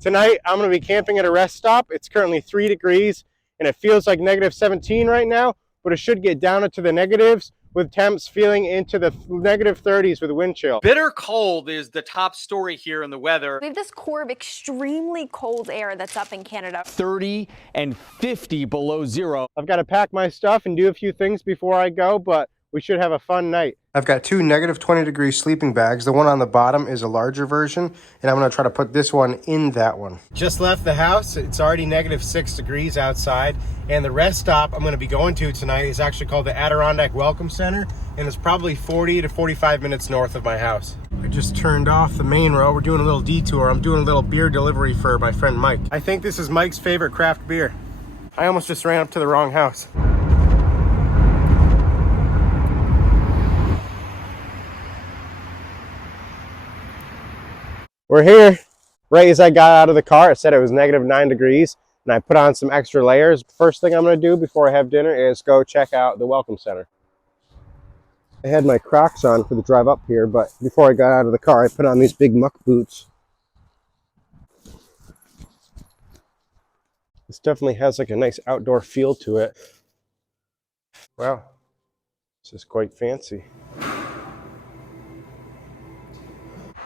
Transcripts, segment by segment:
Tonight, I'm going to be camping at a rest stop. It's currently 3 degrees, and it feels like negative 17 right now, but it should get down into the negatives with temps feeling into the negative 30s with wind chill. Bitter cold is the top story here in the weather. We have this core of extremely cold air that's up in Canada. 30 and 50 below zero. I've got to pack my stuff and do a few things before I go, but we should have a fun night. I've got 2 negative 20-degree sleeping bags. The one on the bottom is a larger version, and I'm going to try to put this one in that one. Just left the house. It's already negative 6 degrees outside, and the rest stop I'm going to be going to tonight is actually called the Adirondack Welcome Center, and it's probably 40 to 45 minutes north of my house. I just turned off the main road. We're doing a little detour. I'm doing a little beer delivery for my friend Mike. I think this is Mike's favorite craft beer. I almost just ran up to the wrong house. We're here. Right as I got out of the car, it said it was negative 9 degrees, and I put on some extra layers. First thing I'm going to do before I have dinner is go check out the Welcome Center. I had my Crocs on for the drive up here, but before I got out of the car, I put on these big muck boots. This definitely has like a nice outdoor feel to it. Wow, this is quite fancy.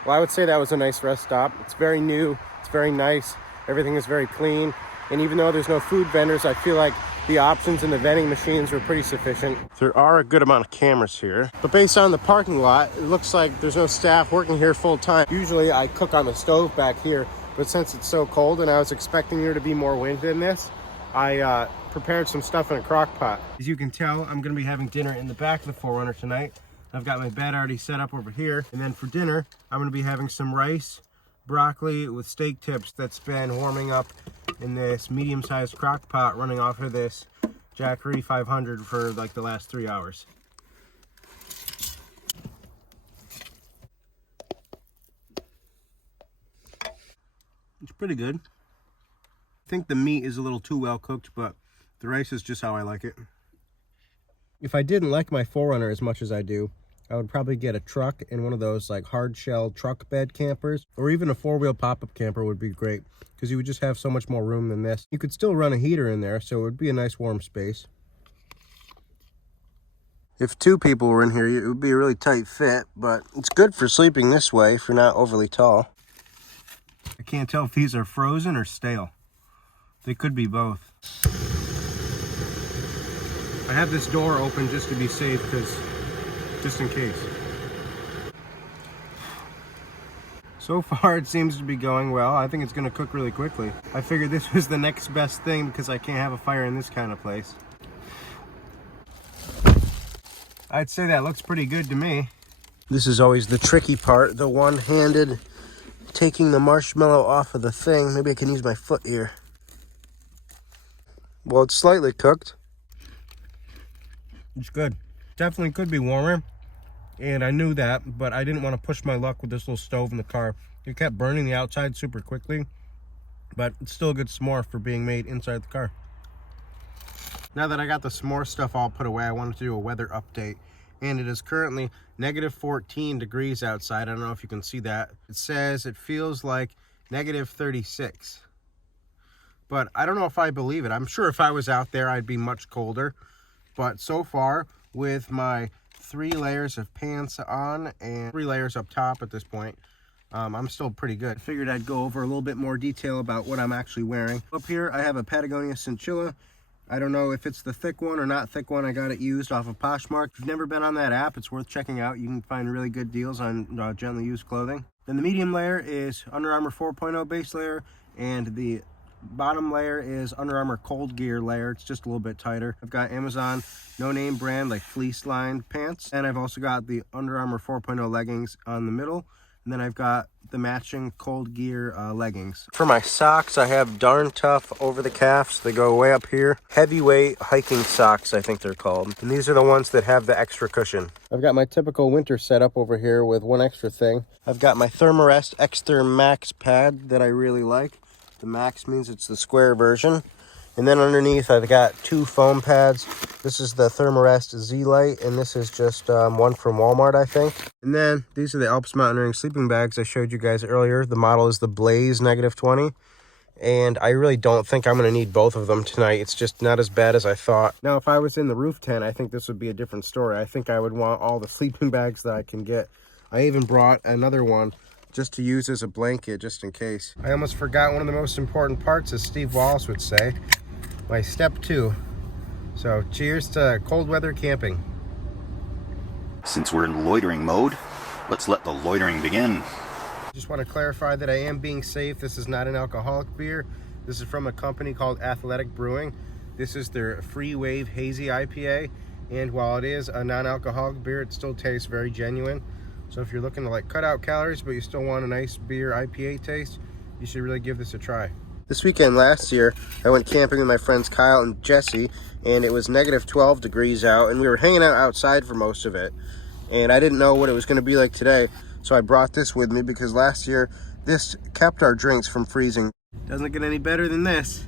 Well, I would say that was a nice rest stop. It's very new, it's very nice, everything is very clean. And even though there's no food vendors, I feel like the options in the vending machines were pretty sufficient. There are a good amount of cameras here, but based on the parking lot, it looks like there's no staff working here full time. Usually I cook on the stove back here, but since it's so cold and I was expecting there to be more wind in this, I prepared some stuff in a crock pot. As you can tell, I'm gonna be having dinner in the back of the 4Runner tonight. I've got my bed already set up over here. And then for dinner, I'm gonna be having some rice, broccoli with steak tips that's been warming up in this medium-sized crock pot running off of this Jackery 500 for like the last 3 hours. It's pretty good. I think the meat is a little too well cooked, but the rice is just how I like it. If I didn't like my 4Runner as much as I do, I would probably get a truck and one of those like hard shell truck bed campers, or even a 4-wheel pop-up camper would be great because you would just have so much more room than this. You could still run a heater in there, so it would be a nice warm space. If 2 people were in here, it would be a really tight fit, but it's good for sleeping this way if you're not overly tall. I can't tell if these are frozen or stale. They could be both. I have this door open just to be safe, just in case. So far it seems to be going well. I think it's gonna cook really quickly. I figured this was the next best thing because I can't have a fire in this kind of place. I'd say that looks pretty good to me. This is always the tricky part, the one-handed taking the marshmallow off of the thing. Maybe I can use my foot here. Well, it's slightly cooked. It's good. Definitely could be warmer, and I knew that, but I didn't want to push my luck with this little stove in the car. It kept burning the outside super quickly, but it's still a good s'more for being made inside the car. Now that I got the s'more stuff all put away, I wanted to do a weather update, and it is currently negative 14 degrees outside. I don't know if you can see that. It says it feels like negative 36. But I don't know if I believe it. I'm sure if I was out there, I'd be much colder. But so far, with my 3 layers of pants on and 3 layers up top at this point, I'm still pretty good. Figured I'd go over a little bit more detail about what I'm actually wearing. Up here, I have a Patagonia Cinchilla. I don't know if it's the thick one or not thick one. I got it used off of Poshmark. If you've never been on that app, it's worth checking out. You can find really good deals on gently used clothing. Then the medium layer is Under Armour 4.0 base layer, and the bottom layer is Under Armour Cold Gear layer. It's just a little bit tighter. I've got Amazon no-name brand like fleece lined pants, and I've also got the Under Armour 4.0 leggings on the middle, and then I've got the matching Cold Gear leggings. For my socks, I have Darn Tough over the calves. They go way up here. Heavyweight hiking socks, I think they're called, and these are the ones that have the extra cushion. I've got my typical winter setup over here with one extra thing. I've got my Thermarest X-Therm Max pad that I really like. The Max means it's the square version. And then underneath, I've got 2 foam pads. This is the Thermarest Z-Lite, and this is just one from Walmart, I think. And then these are the Alps Mountaineering sleeping bags I showed you guys earlier. The model is the Blaze -20. And I really don't think I'm going to need both of them tonight. It's just not as bad as I thought. Now, if I was in the roof tent, I think this would be a different story. I think I would want all the sleeping bags that I can get. I even brought another one just to use as a blanket, just in case. I almost forgot one of the most important parts, as Steve Wallace would say, my step 2. So, cheers to cold weather camping. Since we're in loitering mode, let's let the loitering begin. Just want to clarify that I am being safe. This is not an alcoholic beer. This is from a company called Athletic Brewing. This is their Free Wave Hazy IPA. And while it is a non-alcoholic beer, it still tastes very genuine. So if you're looking to like cut out calories, but you still want a nice beer IPA taste, you should really give this a try. This weekend last year, I went camping with my friends Kyle and Jesse, and it was -12 degrees out, and we were hanging out outside for most of it. And I didn't know what it was going to be like today. So I brought this with me because last year, this kept our drinks from freezing. Doesn't get any better than this.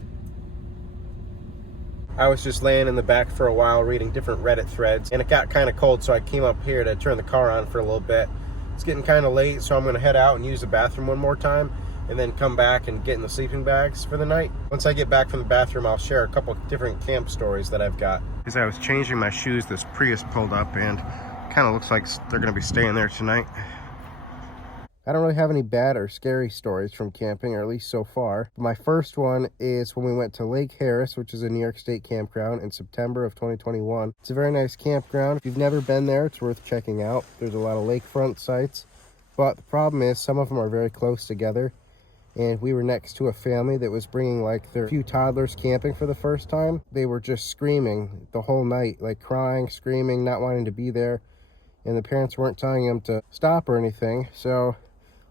I was just laying in the back for a while reading different Reddit threads, and it got kind of cold, so I came up here to turn the car on for a little bit. It's getting kind of late, so I'm going to head out and use the bathroom one more time, and then come back and get in the sleeping bags for the night. Once I get back from the bathroom, I'll share a couple different camp stories that I've got. As I was changing my shoes, this Prius pulled up, and kind of looks like they're going to be staying there tonight. I don't really have any bad or scary stories from camping, or at least so far. My first one is when we went to Lake Harris, which is a New York State campground, in September of 2021. It's a very nice campground. If you've never been there, it's worth checking out. There's a lot of lakefront sites, but the problem is some of them are very close together. And we were next to a family that was bringing like their few toddlers camping for the first time. They were just screaming the whole night, like crying, screaming, not wanting to be there. And the parents weren't telling them to stop or anything, so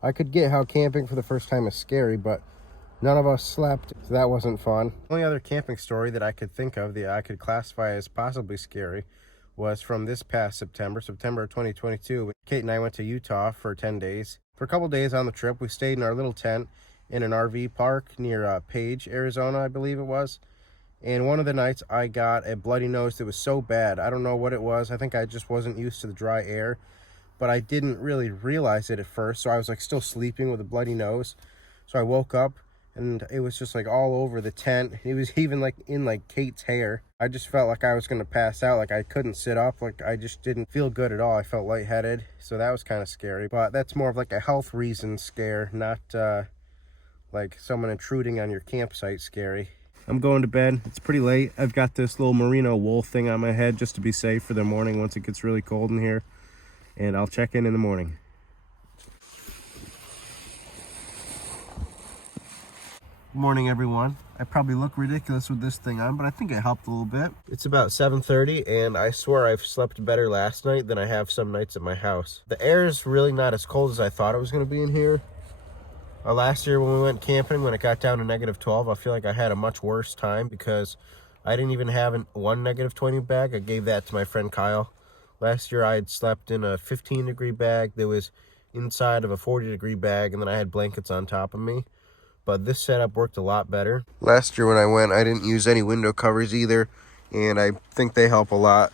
I could get how camping for the first time is scary, but none of us slept, so that wasn't fun. The only other camping story that I could think of that I could classify as possibly scary was from this past September of 2022. Kate and I went to Utah for 10 days. For a couple days on the trip, we stayed in our little tent in an RV park near Page, Arizona, I believe it was. And one of the nights I got a bloody nose that was so bad. I don't know what it was. I think I just wasn't used to the dry air. But I didn't really realize it at first, so I was like still sleeping with a bloody nose. So I woke up and it was just like all over the tent. It was even like in like Kate's hair. I just felt like I was gonna pass out, like I couldn't sit up, like I just didn't feel good at all. I felt lightheaded, so that was kind of scary. But that's more of like a health reason scare, not like someone intruding on your campsite scary. I'm going to bed. It's pretty late. I've got this little merino wool thing on my head just to be safe for the morning once it gets really cold in here. And I'll check in the morning. Good morning, everyone. I probably look ridiculous with this thing on, but I think it helped a little bit. It's about 7:30, and I swear I've slept better last night than I have some nights at my house. The air is really not as cold as I thought it was going to be in here. Last year when we went camping, when it got down to -12, I feel like I had a much worse time because I didn't even have one -20 bag. I gave that to my friend Kyle. Last year I had slept in a 15-degree bag that was inside of a 40-degree bag, and then I had blankets on top of me. But this setup worked a lot better. Last year when I went, I didn't use any window covers either, and I think they help a lot.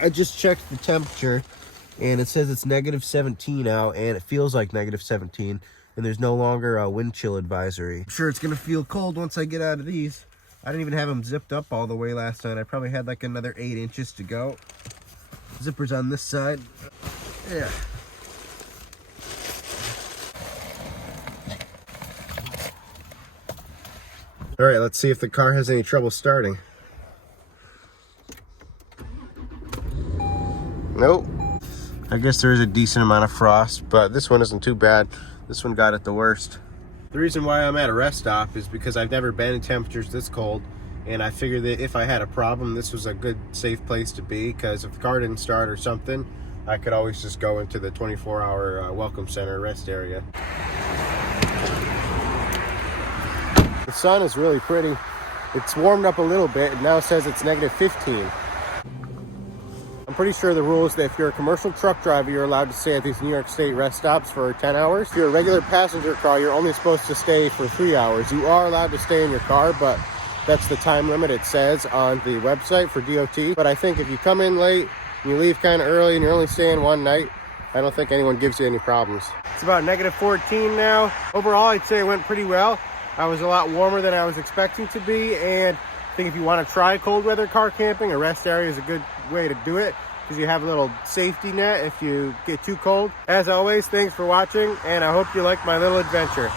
I just checked the temperature, and it says it's -17 out, and it feels like -17, and there's no longer a wind chill advisory. I'm sure it's going to feel cold once I get out of these. I didn't even have them zipped up all the way last night. I probably had like another 8 inches to go. Zipper's on this side. Yeah. All right, let's see if the car has any trouble starting. Nope. I guess there is a decent amount of frost, but this one isn't too bad. This one got it the worst. The reason why I'm at a rest stop is because I've never been in temperatures this cold, and I figured that if I had a problem, this was a good, safe place to be, because if the car didn't start or something, I could always just go into the 24-hour welcome center rest area. The sun is really pretty. It's warmed up a little bit, and now it says it's -15. I'm pretty sure the rule is that if you're a commercial truck driver, you're allowed to stay at these New York State rest stops for 10 hours. If you're a regular passenger car, you're only supposed to stay for 3 hours. You are allowed to stay in your car, but That's the time limit it says on the website for DOT. But I think if you come in late and you leave kind of early and you're only staying one night, I don't think anyone gives you any problems. It's about -14 now. Overall, I'd say it went pretty well. I was a lot warmer than I was expecting to be, and I think if you want to try cold weather car camping, a rest area is a good way to do it because you have a little safety net if you get too cold. As always, thanks for watching, and I hope you liked my little adventure.